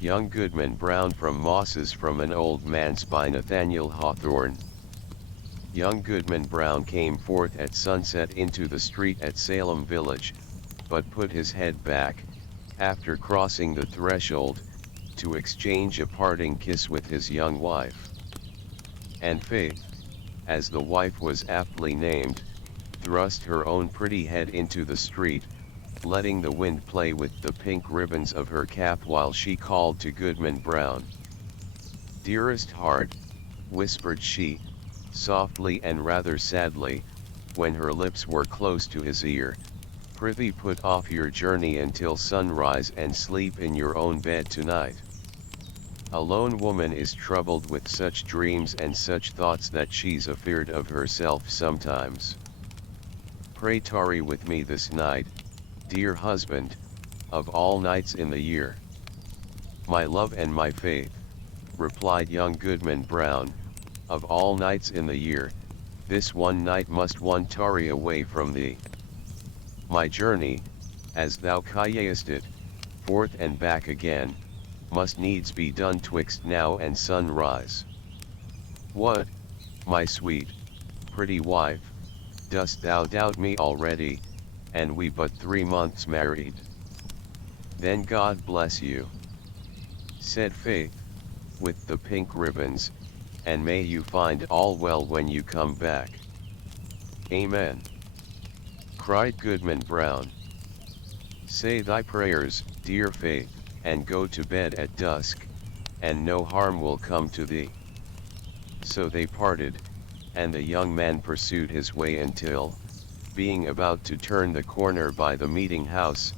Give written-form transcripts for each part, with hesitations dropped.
Young Goodman Brown from Mosses from an Old Man's by Nathaniel Hawthorne. Young Goodman Brown came forth at sunset into the street at Salem village, but put his head back, after crossing the threshold, to exchange a parting kiss with his young wife. And Faith, as the wife was aptly named, thrust her own pretty head into the street, letting the wind play with the pink ribbons of her cap while she called to Goodman Brown. "Dearest heart," whispered she, softly and rather sadly, when her lips were close to his ear, "prithee put off your journey until sunrise and sleep in your own bed tonight. A lone woman is troubled with such dreams and such thoughts that she's afeard of herself sometimes. Pray tarry with me this night, dear husband, of all nights in the year." "My love and my faith," replied young Goodman Brown, "of all nights in the year, this one night must one tarry away from thee. My journey, as thou callest it, forth and back again, must needs be done twixt now and sunrise. What, my sweet, pretty wife, dost thou doubt me already, and we but 3 months married?" "Then God bless you," said Faith, with the pink ribbons, "and may you find all well when you come back." "Amen," cried Goodman Brown. "Say thy prayers, dear Faith, and go to bed at dusk, and no harm will come to thee." So they parted, and the young man pursued his way until, being about to turn the corner by the meeting house,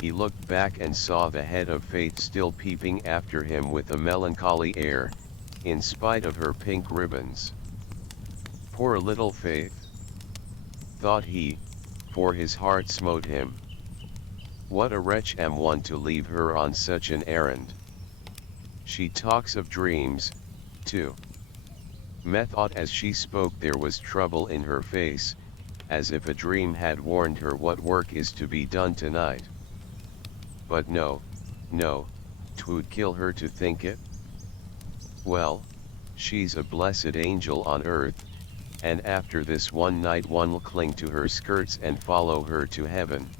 he looked back and saw the head of Faith still peeping after him with a melancholy air, in spite of her pink ribbons. "Poor little Faith," thought he, for his heart smote him. "What a wretch am one to leave her on such an errand. She talks of dreams, too." Methought as she spoke there was trouble in her face, as if a dream had warned her what work is to be done tonight. But no, no, 'twould kill her to think it. Well, she's a blessed angel on earth, and after this one night one'll cling to her skirts and follow her to heaven.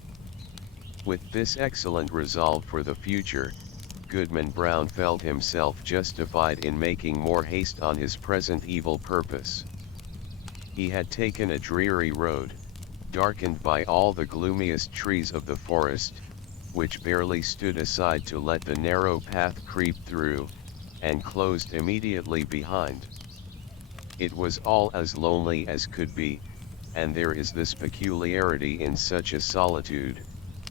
With this excellent resolve for the future, Goodman Brown felt himself justified in making more haste on his present evil purpose. He had taken a dreary road, darkened by all the gloomiest trees of the forest, which barely stood aside to let the narrow path creep through, and closed immediately behind. It was all as lonely as could be, and there is this peculiarity in such a solitude,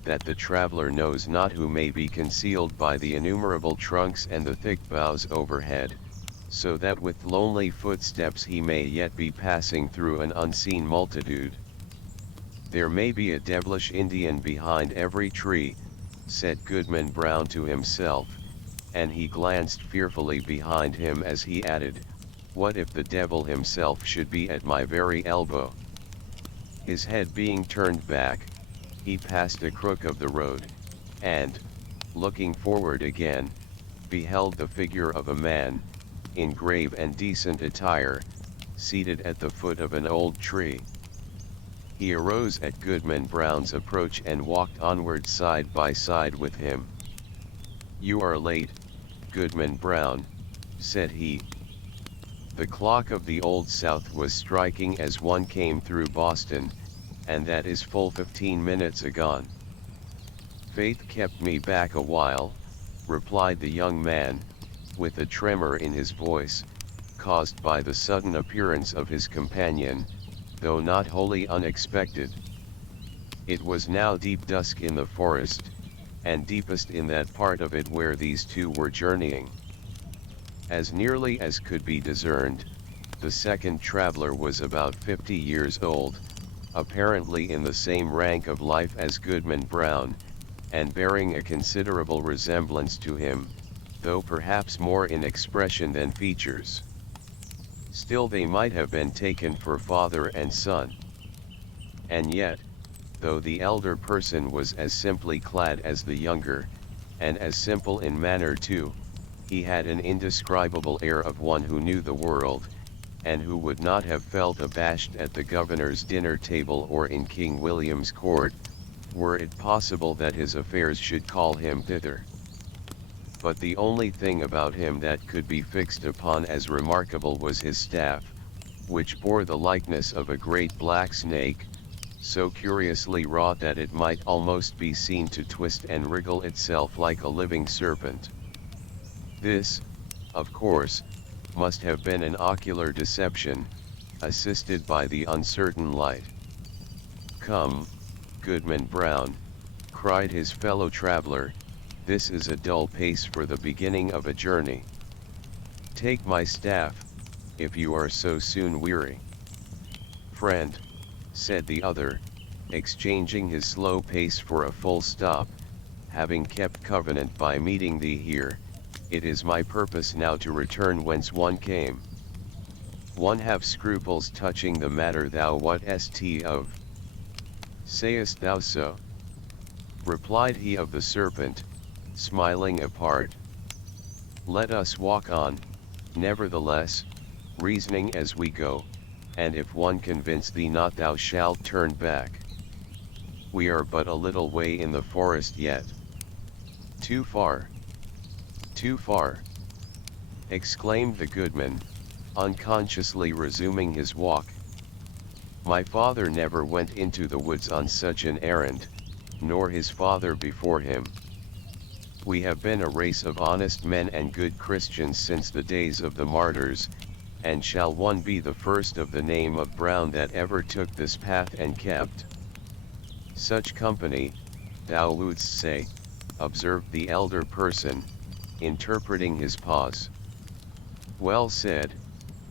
that the traveler knows not who may be concealed by the innumerable trunks and the thick boughs overhead, so that with lonely footsteps he may yet be passing through an unseen multitude. "There may be a devilish Indian behind every tree," said Goodman Brown to himself, and he glanced fearfully behind him as he added, "What if the devil himself should be at my very elbow?" His head being turned back, he passed a crook of the road, and, looking forward again, beheld the figure of a man, in grave and decent attire, seated at the foot of an old tree. He arose at Goodman Brown's approach and walked onward side by side with him. "You are late, Goodman Brown," said he. "The clock of the Old South was striking as one came through Boston, and that is full 15 minutes agone." "Faith kept me back a while," replied the young man, with a tremor in his voice, caused by the sudden appearance of his companion, though not wholly unexpected. It was now deep dusk in the forest, and deepest in that part of it where these two were journeying. As nearly as could be discerned, the second traveler was about 50 years old, apparently in the same rank of life as Goodman Brown, and bearing a considerable resemblance to him, though perhaps more in expression than features. Still they might have been taken for father and son. And yet, though the elder person was as simply clad as the younger, and as simple in manner too. He had an indescribable air of one who knew the world, and who would not have felt abashed at the governor's dinner table or in King William's court, were it possible that his affairs should call him thither. But the only thing about him that could be fixed upon as remarkable was his staff, which bore the likeness of a great black snake, so curiously wrought that it might almost be seen to twist and wriggle itself like a living serpent. This, of course, must have been an ocular deception, assisted by the uncertain light. "Come, Goodman Brown," cried his fellow traveler, "this is a dull pace for the beginning of a journey. Take my staff, if you are so soon weary." "Friend," said the other, exchanging his slow pace for a full stop, "having kept covenant by meeting thee here, it is my purpose now to return whence one came. One have scruples touching the matter thou wot'st of." "Sayest thou so?" replied he of the serpent, smiling apart. "Let us walk on, nevertheless, reasoning as we go, and if one convince thee not thou shalt turn back. We are but a little way in the forest yet." "Too far. Too far," exclaimed the goodman, unconsciously resuming his walk. "My father never went into the woods on such an errand, nor his father before him. We have been a race of honest men and good Christians since the days of the martyrs, and shall one be the first of the name of Brown that ever took this path and kept such company, thou wouldst say," observed the elder person, interpreting his pause. "Well said,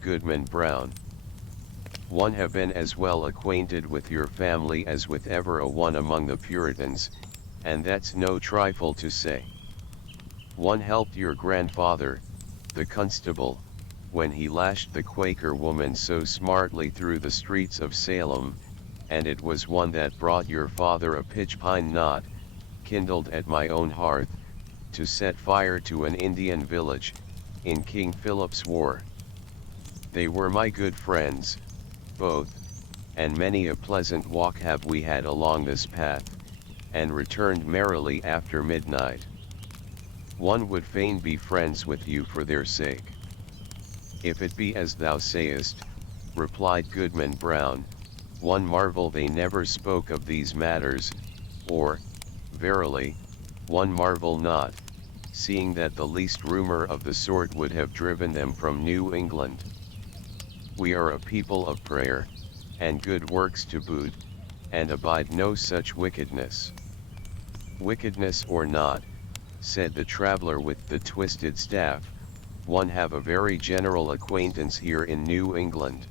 Goodman Brown. One have been as well acquainted with your family as with ever a one among the Puritans, and that's no trifle to say. One helped your grandfather, the constable, when he lashed the Quaker woman so smartly through the streets of Salem, and it was one that brought your father a pitch pine knot, kindled at my own hearth, to set fire to an Indian village, in King Philip's War. They were my good friends, both, and many a pleasant walk have we had along this path, and returned merrily after midnight. One would fain be friends with you for their sake." "If it be as thou sayest," replied Goodman Brown, "one marvel they never spoke of these matters, or, verily, one marvel not, seeing that the least rumor of the sort would have driven them from New England. We are a people of prayer, and good works to boot, and abide no such wickedness." "Wickedness or not," said the traveler with the twisted staff, "one have a very general acquaintance here in New England.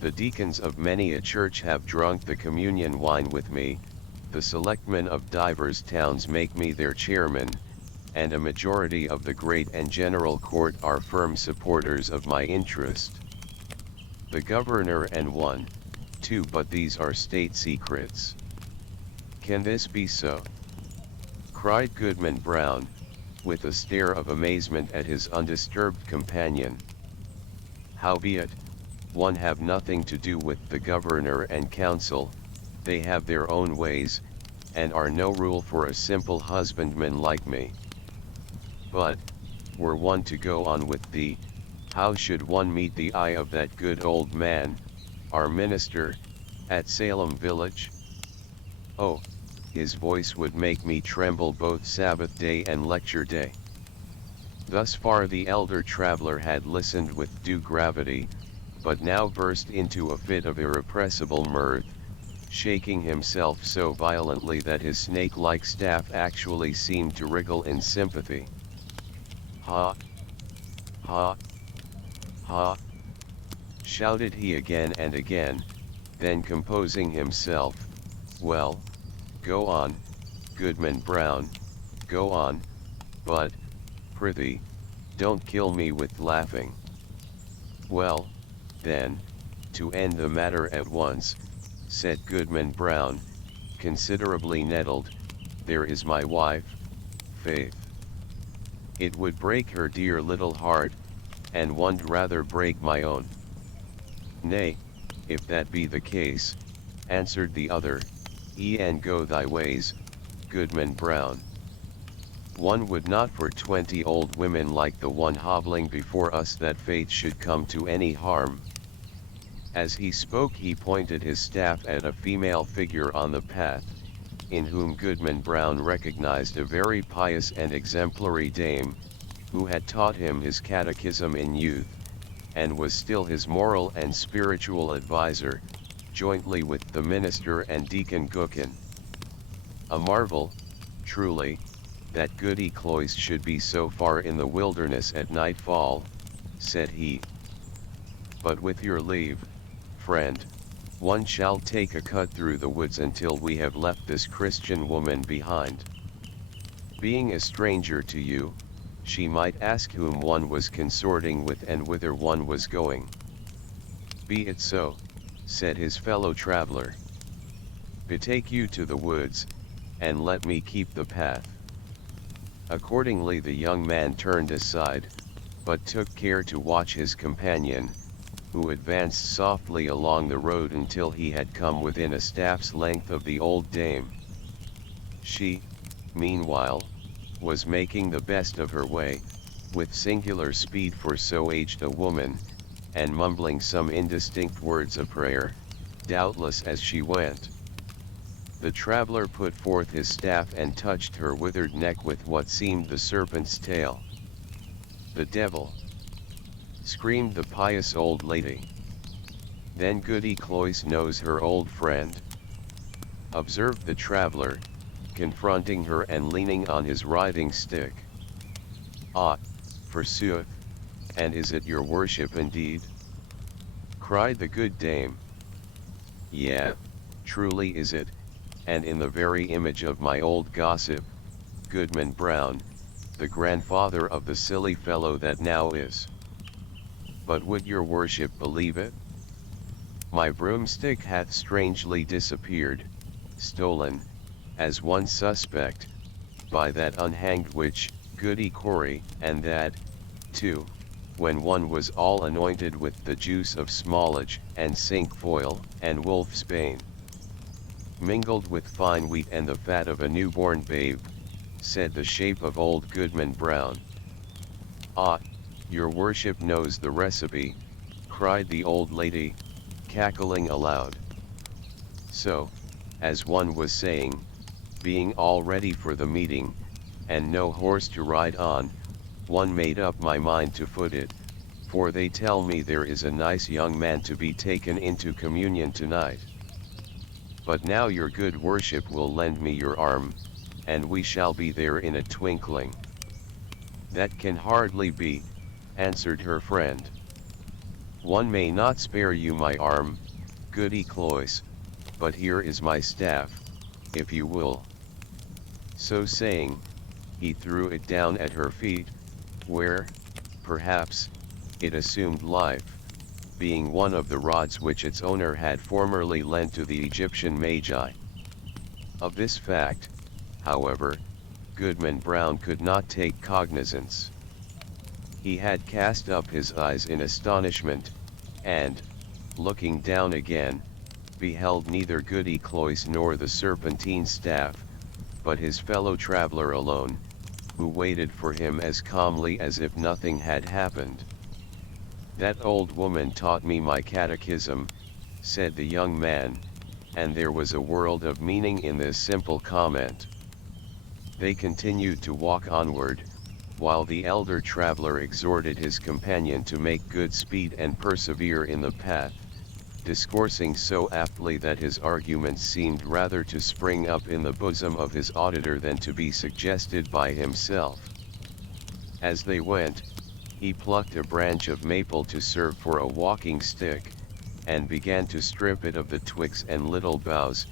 The deacons of many a church have drunk the communion wine with me, the selectmen of divers towns make me their chairman, and a majority of the great and general court are firm supporters of my interest. The governor and one, two, but these are state secrets." "Can this be so?" cried Goodman Brown, with a stare of amazement at his undisturbed companion. "Howbeit, one have nothing to do with the governor and council, they have their own ways, and are no rule for a simple husbandman like me. But, were one to go on with thee, how should one meet the eye of that good old man, our minister, at Salem village? Oh, his voice would make me tremble both Sabbath day and lecture day." Thus far the elder traveler had listened with due gravity, but now burst into a fit of irrepressible mirth, shaking himself so violently that his snake-like staff actually seemed to wriggle in sympathy. "Ha! Ha! Ha!" shouted he again and again, then composing himself, "Well, go on, Goodman Brown, go on, but, prithee, don't kill me with laughing." "Well, then, to end the matter at once," said Goodman Brown, considerably nettled, "there is my wife, faith. It would break her dear little heart, and one'd rather break my own. Nay, if that be the case, answered the other, e'en go thy ways, Goodman Brown. One would not for 20 old women like the one hobbling before us that fate should come to any harm. As he spoke he pointed his staff at a female figure on the path, in whom Goodman Brown recognized a very pious and exemplary dame, who had taught him his catechism in youth, and was still his moral and spiritual adviser, jointly with the minister and Deacon Gookin. A marvel, truly, that Goody Cloyce should be so far in the wilderness at nightfall, said he. But with your leave, friend, one shall take a cut through the woods until we have left this Christian woman behind. Being a stranger to you, she might ask whom one was consorting with and whither one was going. Be it so, said his fellow traveler. Betake you to the woods, and let me keep the path. Accordingly the young man turned aside, but took care to watch his companion, who advanced softly along the road until he had come within a staff's length of the old dame. She, meanwhile, was making the best of her way, with singular speed for so aged a woman, and mumbling some indistinct words of prayer, doubtless as she went. The traveler put forth his staff and touched her withered neck with what seemed the serpent's tail. "The devil!" screamed the pious old lady. "Then Goody Cloyce knows her old friend," observed the traveler, confronting her and leaning on his riding stick. "Ah, forsooth, and is it your worship indeed?" cried the good dame. "Yea, truly is it, and in the very image of my old gossip, Goodman Brown, the grandfather of the silly fellow that now is. But would your worship believe it? My broomstick hath strangely disappeared, stolen, as one suspect, by that unhanged witch, Goody Cory, and that, too, when one was all anointed with the juice of smallage, and cinquefoil, and wolfsbane, mingled with fine wheat and the fat of a newborn babe," said the shape of old Goodman Brown. "Ah, your worship knows the recipe," cried the old lady, cackling aloud. "So, as one was saying, being all ready for the meeting, and no horse to ride on, one made up my mind to foot it, for they tell me there is a nice young man to be taken into communion tonight. But now your good worship will lend me your arm, and we shall be there in a twinkling." "That can hardly be," answered her friend. "One may not spare you my arm, Goody Cloyce, but here is my staff, if you will." So saying, he threw it down at her feet, where, perhaps, it assumed life, being one of the rods which its owner had formerly lent to the Egyptian Magi. Of this fact, however, Goodman Brown could not take cognizance. He had cast up his eyes in astonishment, and, looking down again, beheld neither Goody Cloyce nor the serpentine staff, but his fellow traveler alone, who waited for him as calmly as if nothing had happened. "That old woman taught me my catechism," said the young man, and there was a world of meaning in this simple comment. They continued to walk onward, while the elder traveler exhorted his companion to make good speed and persevere in the path, discoursing so aptly that his arguments seemed rather to spring up in the bosom of his auditor than to be suggested by himself. As they went, he plucked a branch of maple to serve for a walking stick, and began to strip it of the twigs and little boughs,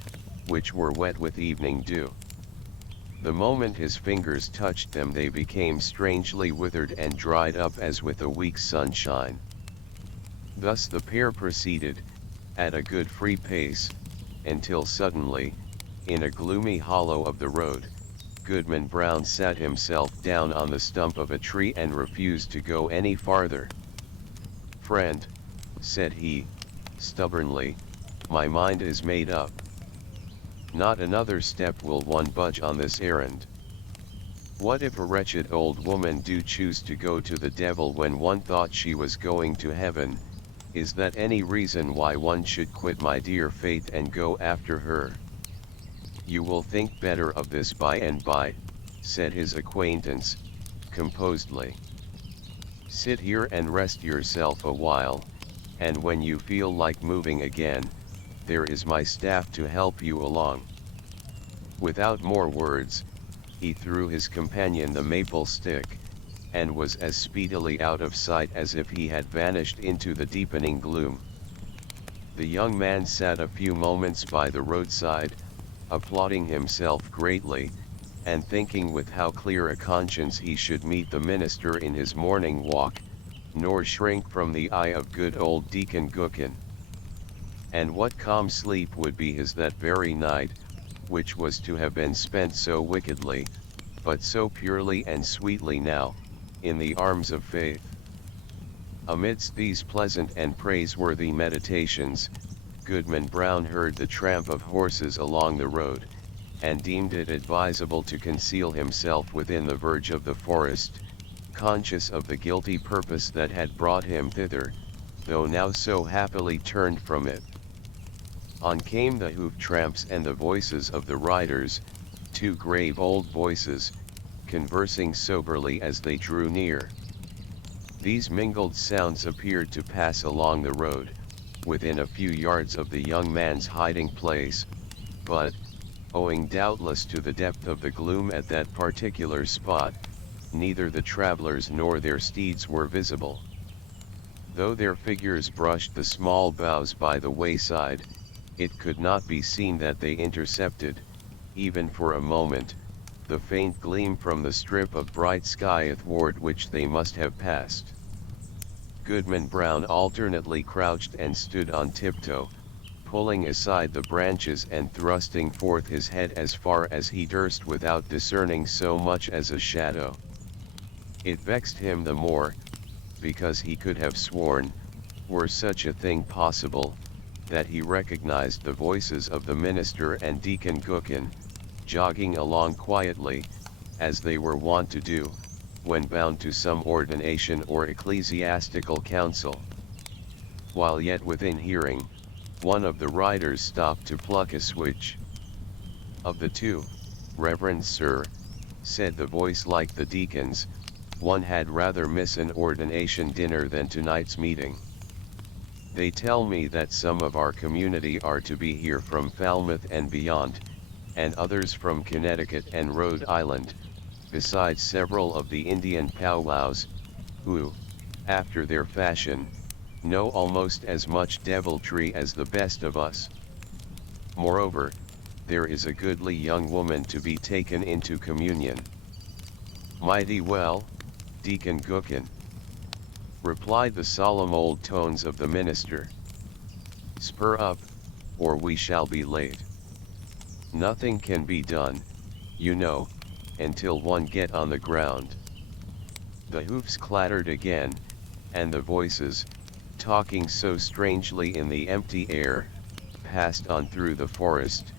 which were wet with evening dew. The moment his fingers touched them they became strangely withered and dried up as with a week's sunshine. Thus the pair proceeded, at a good free pace, until suddenly, in a gloomy hollow of the road, Goodman Brown sat himself down on the stump of a tree and refused to go any farther. "Friend," said he, stubbornly, "my mind is made up. Not another step will one budge on this errand. What if a wretched old woman do choose to go to the devil when one thought she was going to heaven? Is that any reason why one should quit my dear faith and go after her?" "You will think better of this by and by," said his acquaintance, composedly. "Sit here and rest yourself a while, and when you feel like moving again, there is my staff to help you along." Without more words, he threw his companion the maple stick, and was as speedily out of sight as if he had vanished into the deepening gloom. The young man sat a few moments by the roadside, applauding himself greatly, and thinking with how clear a conscience he should meet the minister in his morning walk, nor shrink from the eye of good old Deacon Gookin. And what calm sleep would be his that very night, which was to have been spent so wickedly, but so purely and sweetly now, in the arms of faith. Amidst these pleasant and praiseworthy meditations, Goodman Brown heard the tramp of horses along the road, and deemed it advisable to conceal himself within the verge of the forest, conscious of the guilty purpose that had brought him thither, though now so happily turned from it. On came the hoof tramps and the voices of the riders, two grave old voices, conversing soberly as they drew near. These mingled sounds appeared to pass along the road, within a few yards of the young man's hiding place, but, owing doubtless to the depth of the gloom at that particular spot, neither the travelers nor their steeds were visible. Though their figures brushed the small boughs by the wayside, it could not be seen that they intercepted, even for a moment, the faint gleam from the strip of bright sky athwart which they must have passed. Goodman Brown alternately crouched and stood on tiptoe, pulling aside the branches and thrusting forth his head as far as he durst without discerning so much as a shadow. It vexed him the more, because he could have sworn, were such a thing possible, that he recognized the voices of the minister and Deacon Gookin, jogging along quietly, as they were wont to do, when bound to some ordination or ecclesiastical council. While yet within hearing, one of the riders stopped to pluck a switch. "Of the two, Reverend Sir," said the voice like the deacon's, "one had rather miss an ordination dinner than tonight's meeting. They tell me that some of our community are to be here from Falmouth and beyond, and others from Connecticut and Rhode Island, besides several of the Indian powwows, who, after their fashion, know almost as much deviltry as the best of us. Moreover, there is a goodly young woman to be taken into communion." "Mighty well, Deacon Gookin," replied the solemn old tones of the minister. "Spur up, or we shall be late. Nothing can be done, you know, until one get on the ground." The hoofs clattered again, and the voices, talking so strangely in the empty air, passed on through the forest,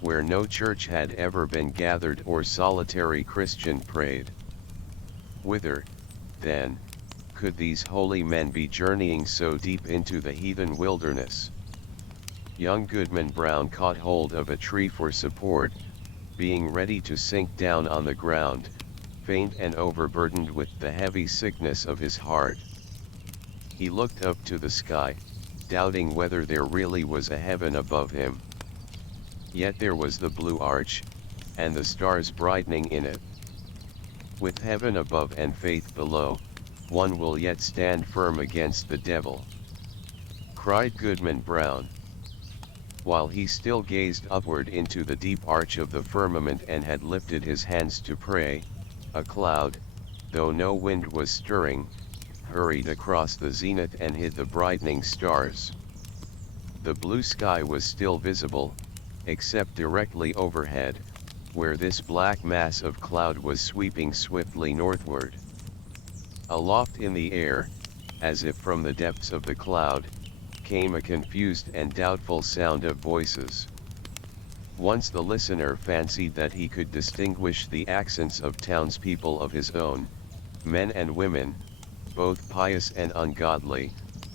where no church had ever been gathered or solitary Christian prayed. Whither, then, could these holy men be journeying so deep into the heathen wilderness? Young Goodman Brown caught hold of a tree for support, being ready to sink down on the ground, faint and overburdened with the heavy sickness of his heart. He looked up to the sky, doubting whether there really was a heaven above him. Yet there was the blue arch, and the stars brightening in it. With heaven above and faith below, one will yet stand firm against the devil, cried Goodman Brown. While he still gazed upward into the deep arch of the firmament and had lifted his hands to pray, a cloud, though no wind was stirring, hurried across the zenith and hid the brightening stars. The blue sky was still visible, except directly overhead, where this black mass of cloud was sweeping swiftly northward. Aloft in the air, as if from the depths of the cloud, came a confused and doubtful sound of voices. Once the listener fancied that he could distinguish the accents of townspeople of his own, men and women, both pious and ungodly,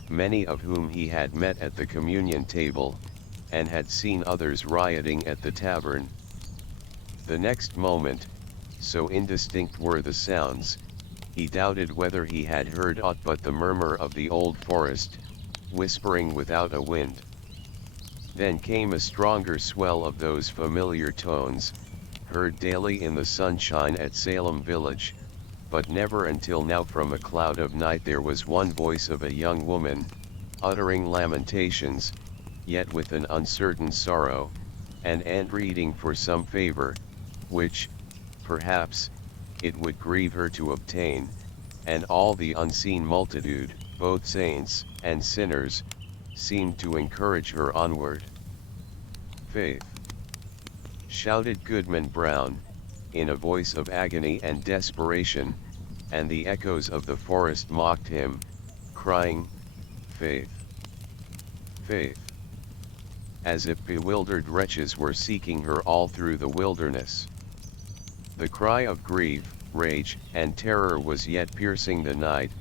many of whom he had met at the communion table, and had seen others rioting at the tavern. The next moment, so indistinct were the sounds, he doubted whether he had heard aught but the murmur of the old forest, whispering without a wind. Then came a stronger swell of those familiar tones, heard daily in the sunshine at Salem village, but never until now from a cloud of night there was one voice of a young woman, uttering lamentations, yet with an uncertain sorrow, and entreating for some favor, which, perhaps, it would grieve her to obtain, and all the unseen multitude, both saints and sinners, seemed to encourage her onward. "Faith!" shouted Goodman Brown, in a voice of agony and desperation, and the echoes of the forest mocked him, crying, "Faith! Faith!" as if bewildered wretches were seeking her all through the wilderness. The cry of grief, rage, and terror was yet piercing the night,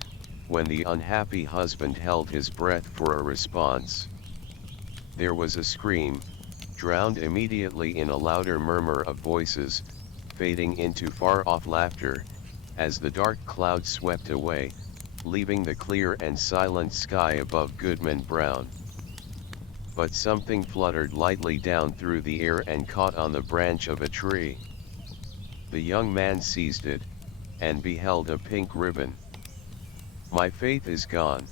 when the unhappy husband held his breath for a response. There was a scream, drowned immediately in a louder murmur of voices, fading into far-off laughter, as the dark cloud swept away, leaving the clear and silent sky above Goodman Brown. But something fluttered lightly down through the air and caught on the branch of a tree. The young man seized it, and beheld a pink ribbon. "My faith is gone!"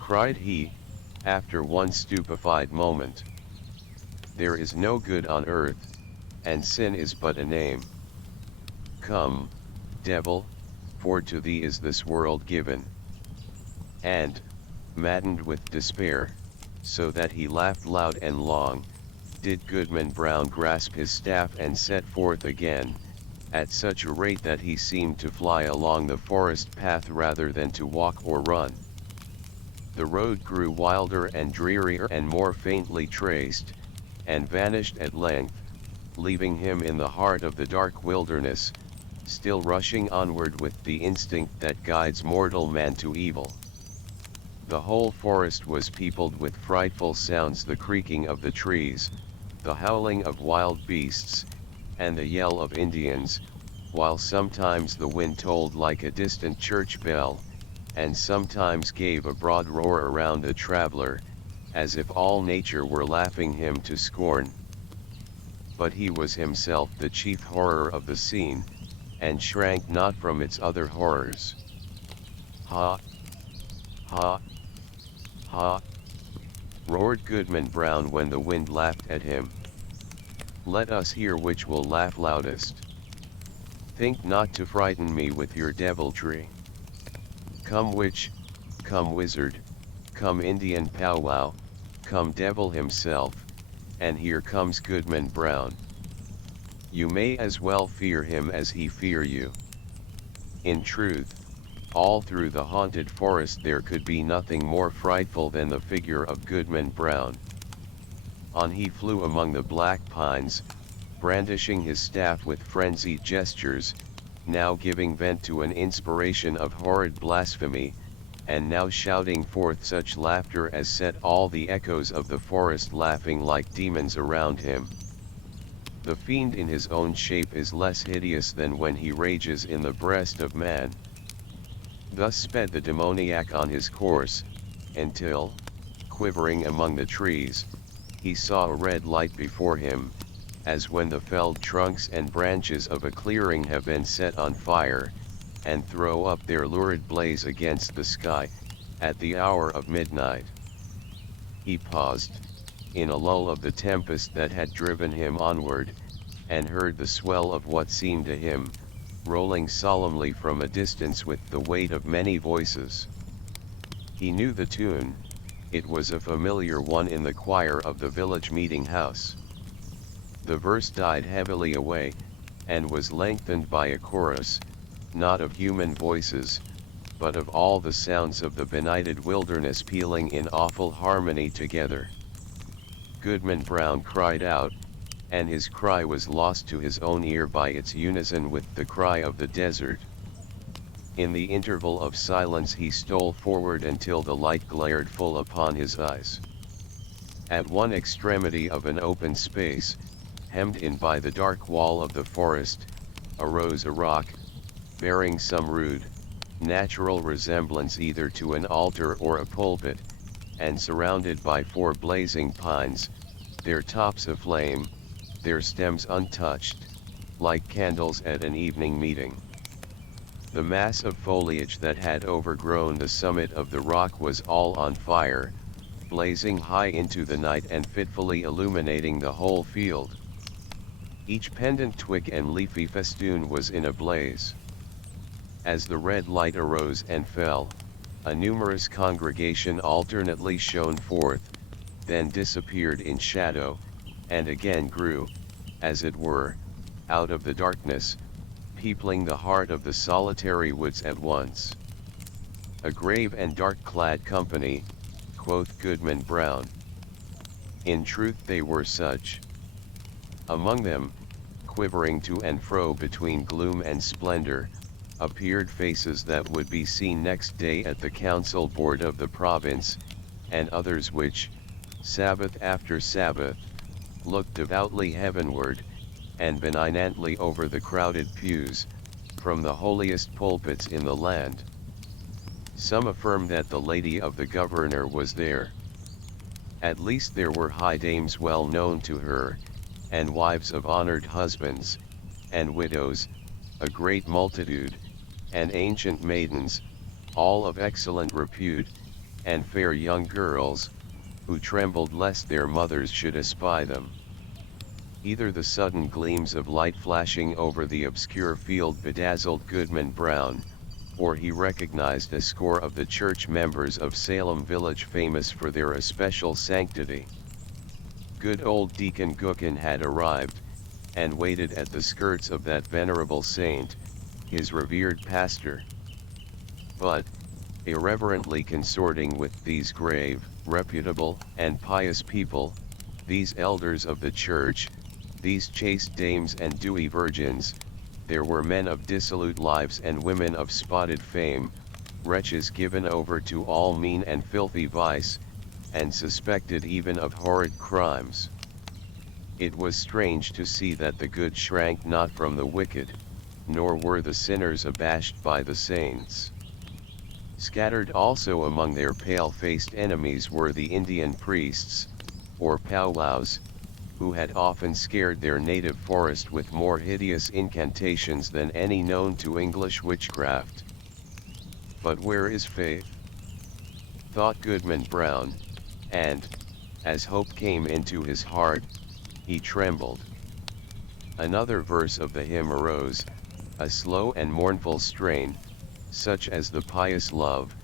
cried he, after one stupefied moment. "There is no good on earth, and sin is but a name. Come, devil, for to thee is this world given." And, maddened with despair, so that he laughed loud and long, did Goodman Brown grasp his staff and set forth again, at such a rate that he seemed to fly along the forest path rather than to walk or run. The road grew wilder and drearier and more faintly traced, and vanished at length, leaving him in the heart of the dark wilderness, still rushing onward with the instinct that guides mortal man to evil. The whole forest was peopled with frightful sounds, the creaking of the trees, the howling of wild beasts, and the yell of Indians, while sometimes the wind tolled like a distant church bell, and sometimes gave a broad roar around the traveler, as if all nature were laughing him to scorn. But he was himself the chief horror of the scene, and shrank not from its other horrors. "Ha! Ha! Ha!" roared Goodman Brown when the wind laughed at him. "Let us hear which will laugh loudest. Think not to frighten me with your deviltry. Come witch, come wizard, come Indian powwow, come devil himself, and here comes Goodman Brown. You may as well fear him as he fear you." In truth, all through the haunted forest there could be nothing more frightful than the figure of Goodman Brown. On he flew among the black pines, brandishing his staff with frenzied gestures, now giving vent to an inspiration of horrid blasphemy, and now shouting forth such laughter as set all the echoes of the forest laughing like demons around him. The fiend in his own shape is less hideous than when he rages in the breast of man. Thus sped the demoniac on his course, until, quivering among the trees, he saw a red light before him, as when the felled trunks and branches of a clearing have been set on fire, and throw up their lurid blaze against the sky, at the hour of midnight. He paused, in a lull of the tempest that had driven him onward, and heard the swell of what seemed to him, rolling solemnly from a distance with the weight of many voices. He knew the tune, it was a familiar one in the choir of the village meeting house. The verse died heavily away, and was lengthened by a chorus, not of human voices, but of all the sounds of the benighted wilderness pealing in awful harmony together. Goodman Brown cried out, and his cry was lost to his own ear by its unison with the cry of the desert. In the interval of silence he stole forward until the light glared full upon his eyes. At one extremity of an open space, hemmed in by the dark wall of the forest, arose a rock, bearing some rude, natural resemblance either to an altar or a pulpit, and surrounded by 4 blazing pines, their tops aflame, their stems untouched, like candles at an evening meeting. The mass of foliage that had overgrown the summit of the rock was all on fire, blazing high into the night and fitfully illuminating the whole field. Each pendant twig and leafy festoon was in a blaze. As the red light arose and fell, a numerous congregation alternately shone forth, then disappeared in shadow, and again grew, as it were, out of the darkness, peopling the heart of the solitary woods at once. A grave and dark-clad company, quoth Goodman Brown. In truth they were such. Among them, quivering to and fro between gloom and splendor, appeared faces that would be seen next day at the council board of the province, and others which, Sabbath after Sabbath, looked devoutly heavenward, and benignantly over the crowded pews, from the holiest pulpits in the land. Some affirm that the lady of the governor was there. At least there were high dames well known to her, and wives of honored husbands, and widows, a great multitude, and ancient maidens, all of excellent repute, and fair young girls, who trembled lest their mothers should espy them. Either the sudden gleams of light flashing over the obscure field bedazzled Goodman Brown, or he recognized a score of the church members of Salem village famous for their especial sanctity. Good old Deacon Gookin had arrived, and waited at the skirts of that venerable saint, his revered pastor. But, irreverently consorting with these grave, reputable, and pious people, these elders of the church, these chaste dames and dewy virgins, there were men of dissolute lives and women of spotted fame, wretches given over to all mean and filthy vice, and suspected even of horrid crimes. It was strange to see that the good shrank not from the wicked, nor were the sinners abashed by the saints. Scattered also among their pale-faced enemies were the Indian priests, or powwows, who had often scared their native forest with more hideous incantations than any known to English witchcraft. But where is faith? Thought Goodman Brown, and, as hope came into his heart, he trembled. Another verse of the hymn arose, a slow and mournful strain, such as the pious love,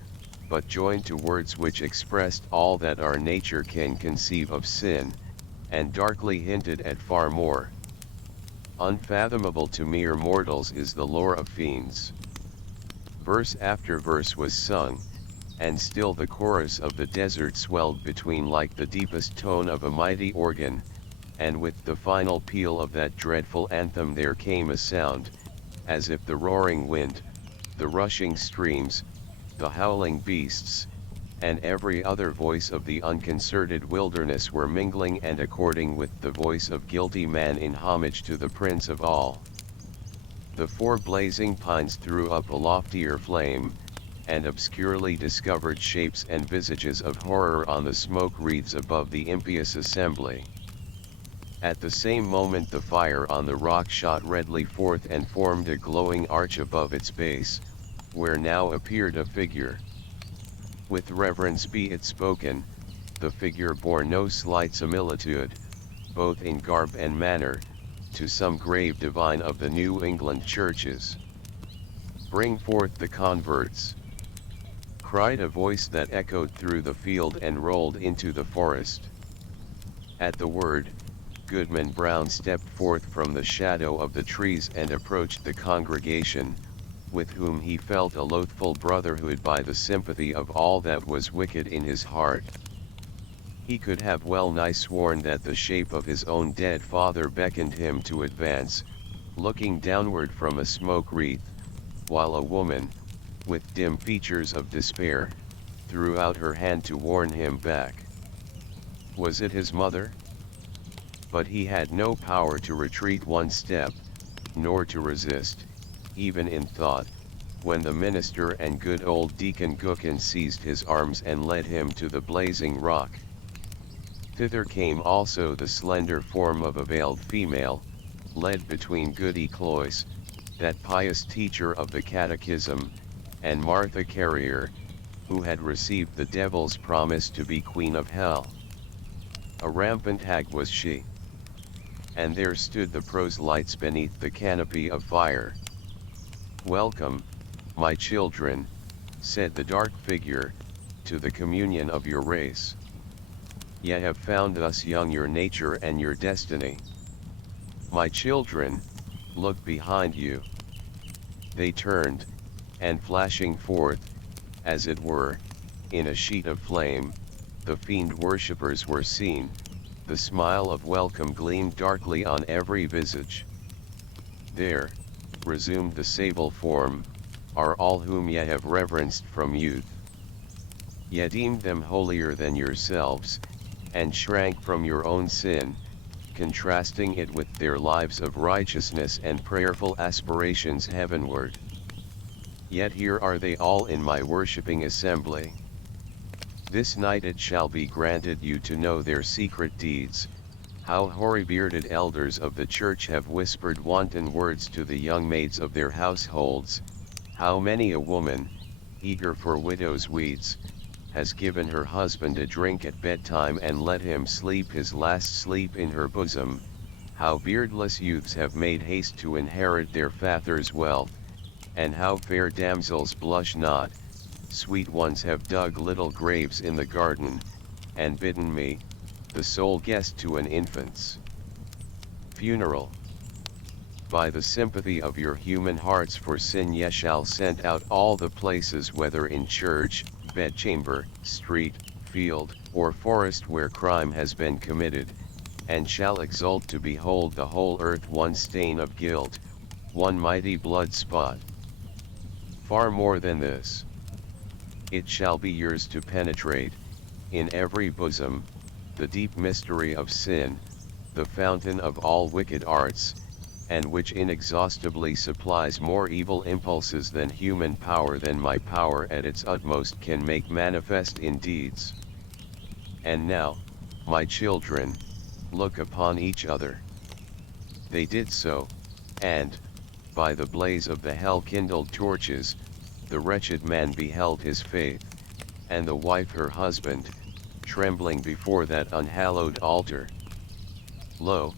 but joined to words which expressed all that our nature can conceive of sin, and darkly hinted at far more. Unfathomable to mere mortals is the lore of fiends. Verse after verse was sung, and still the chorus of the desert swelled between like the deepest tone of a mighty organ, and with the final peal of that dreadful anthem there came a sound, as if the roaring wind, the rushing streams, the howling beasts, and every other voice of the unconcerted wilderness were mingling and according with the voice of guilty man in homage to the Prince of all. The 4 blazing pines threw up a loftier flame, and obscurely discovered shapes and visages of horror on the smoke wreaths above the impious assembly. At the same moment the fire on the rock shot redly forth and formed a glowing arch above its base, where now appeared a figure. With reverence be it spoken, the figure bore no slight similitude, both in garb and manner, to some grave divine of the New England churches. "Bring forth the converts!" cried a voice that echoed through the field and rolled into the forest. At the word, Goodman Brown stepped forth from the shadow of the trees and approached the congregation, with whom he felt a loathful brotherhood by the sympathy of all that was wicked in his heart. He could have well nigh sworn that the shape of his own dead father beckoned him to advance, looking downward from a smoke wreath, while a woman, with dim features of despair, threw out her hand to warn him back. Was it his mother? But he had no power to retreat one step, nor to resist, even in thought, when the minister and good old Deacon Gookin seized his arms and led him to the blazing rock. Thither came also the slender form of a veiled female, led between Goody Cloyce, that pious teacher of the catechism, and Martha Carrier, who had received the devil's promise to be queen of hell. A rampant hag was she. And there stood the proselytes beneath the canopy of fire. "Welcome, my children," said the dark figure, "to the communion of your race. Ye have found thus young your nature and your destiny. My children, look behind you." They turned, and flashing forth, as it were, in a sheet of flame, the fiend worshippers were seen. The smile of welcome gleamed darkly on every visage. "There," resumed the sable form, "are all whom ye have reverenced from youth. Ye deemed them holier than yourselves, and shrank from your own sin, contrasting it with their lives of righteousness and prayerful aspirations heavenward. Yet here are they all in my worshipping assembly. This night it shall be granted you to know their secret deeds, how hoary-bearded elders of the church have whispered wanton words to the young maids of their households, how many a woman, eager for widow's weeds, has given her husband a drink at bedtime and let him sleep his last sleep in her bosom, how beardless youths have made haste to inherit their father's wealth, and how fair damsels blush not, sweet ones have dug little graves in the garden, and bidden me, the sole guest to an infant's funeral. By the sympathy of your human hearts for sin ye shall scent out all the places whether in church, bedchamber, street, field, or forest where crime has been committed, and shall exult to behold the whole earth one stain of guilt, one mighty blood spot. Far more than this. It shall be yours to penetrate, in every bosom, the deep mystery of sin, the fountain of all wicked arts, and which inexhaustibly supplies more evil impulses than human power than my power at its utmost can make manifest in deeds. And now, my children, look upon each other." They did so, and, by the blaze of the hell-kindled torches, the wretched man beheld his faith, and the wife her husband, trembling before that unhallowed altar. "Lo,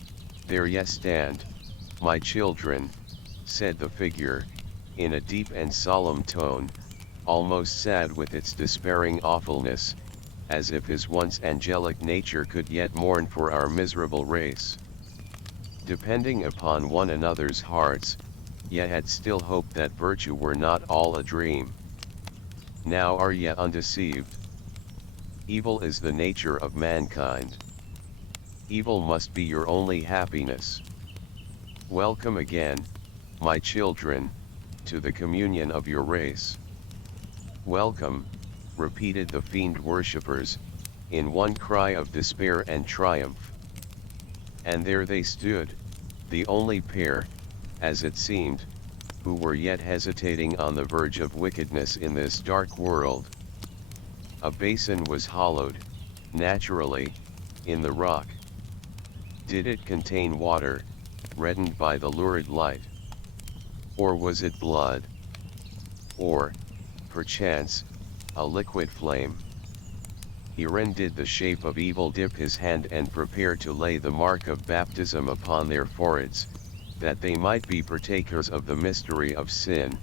there ye stand, my children," said the figure, in a deep and solemn tone, almost sad with its despairing awfulness, as if his once angelic nature could yet mourn for our miserable race. Depending upon one another's hearts, ye had still hoped that virtue were not all a dream. Now are ye undeceived. Evil is the nature of mankind. Evil must be your only happiness. Welcome again, my children, to the communion of your race. Welcome, repeated the fiend worshippers, in one cry of despair and triumph. And there they stood, the only pair, as it seemed, who were yet hesitating on the verge of wickedness in this dark world. A basin was hollowed, naturally, in the rock. Did it contain water, reddened by the lurid light? Or was it blood? Or, perchance, a liquid flame? Herein did the shape of evil dip his hand and prepare to lay the mark of baptism upon their foreheads, that they might be partakers of the mystery of sin,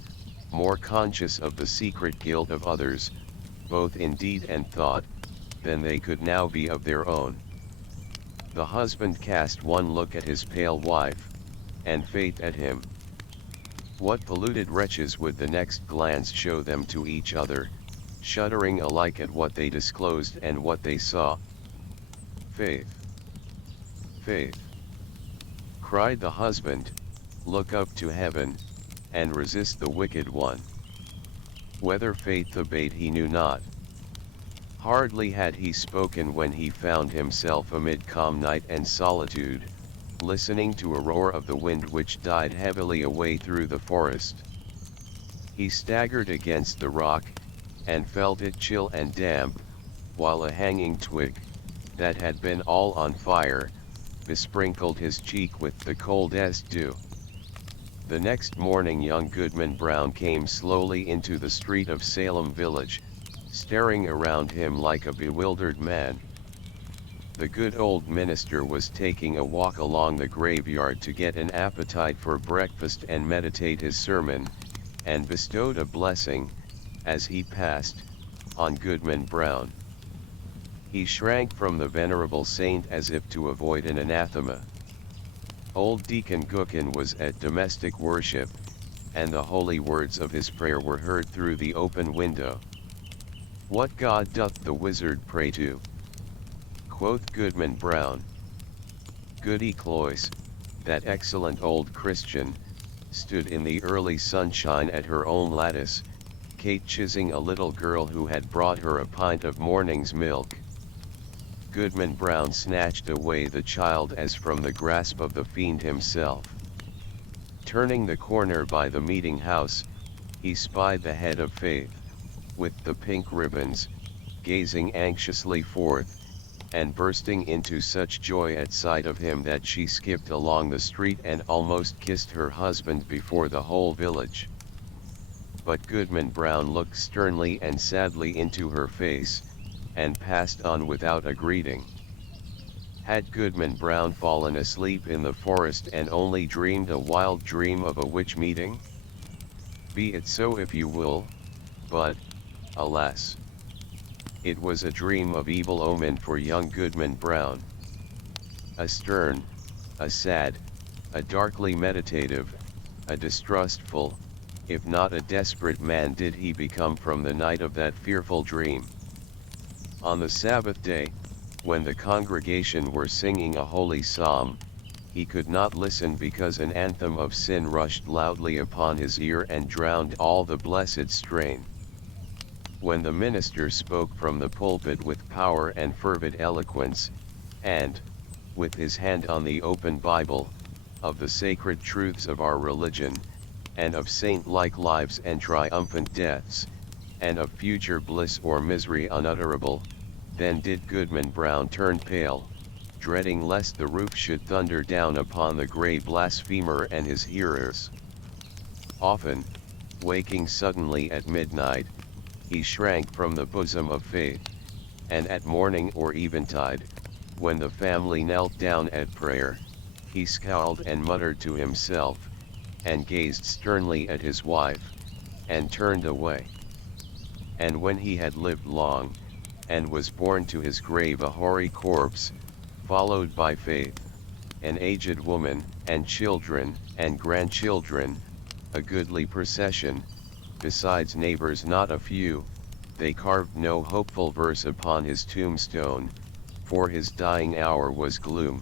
more conscious of the secret guilt of others, both in deed and thought, than they could now be of their own. The husband cast one look at his pale wife, and faith at him. What polluted wretches would the next glance show them to each other, shuddering alike at what they disclosed and what they saw. Faith! Faith! Cried the husband, look up to heaven, and resist the wicked one. Whether faith obeyed he knew not. Hardly had he spoken when he found himself amid calm night and solitude, listening to a roar of the wind which died heavily away through the forest. He staggered against the rock, and felt it chill and damp, while a hanging twig, that had been all on fire, besprinkled his cheek with the coldest dew. The next morning young Goodman Brown came slowly into the street of Salem village, staring around him like a bewildered man. The good old minister was taking a walk along the graveyard to get an appetite for breakfast and meditate his sermon, and bestowed a blessing, as he passed, on Goodman Brown. He shrank from the venerable saint as if to avoid an anathema. Old Deacon Gookin was at domestic worship, and the holy words of his prayer were heard through the open window. What God doth the wizard pray to? Quoth Goodman Brown. Goody Cloyce, that excellent old Christian, stood in the early sunshine at her own lattice, catechising a little girl who had brought her a pint of morning's milk. Goodman Brown snatched away the child as from the grasp of the fiend himself. Turning the corner by the meeting house, he spied the head of Faith, with the pink ribbons, gazing anxiously forth, and bursting into such joy at sight of him that she skipped along the street and almost kissed her husband before the whole village. But Goodman Brown looked sternly and sadly into her face, and passed on without a greeting. Had Goodman Brown fallen asleep in the forest and only dreamed a wild dream of a witch meeting? Be it so if you will, but, alas, it was a dream of evil omen for young Goodman Brown. A stern, a sad, a darkly meditative, a distrustful, if not a desperate man did he become from the night of that fearful dream. On the Sabbath day, when the congregation were singing a holy psalm, he could not listen because an anthem of sin rushed loudly upon his ear and drowned all the blessed strain. When the minister spoke from the pulpit with power and fervid eloquence, and, with his hand on the open Bible, of the sacred truths of our religion, and of saint-like lives and triumphant deaths, and of future bliss or misery unutterable, then did Goodman Brown turn pale, dreading lest the roof should thunder down upon the grey blasphemer and his hearers. Often, waking suddenly at midnight, he shrank from the bosom of faith, and at morning or eventide, when the family knelt down at prayer, he scowled and muttered to himself, and gazed sternly at his wife, and turned away. And when he had lived long, and was borne to his grave a hoary corpse, followed by Faith, an aged woman, and children, and grandchildren, a goodly procession, besides neighbors not a few, they carved no hopeful verse upon his tombstone, for his dying hour was gloom.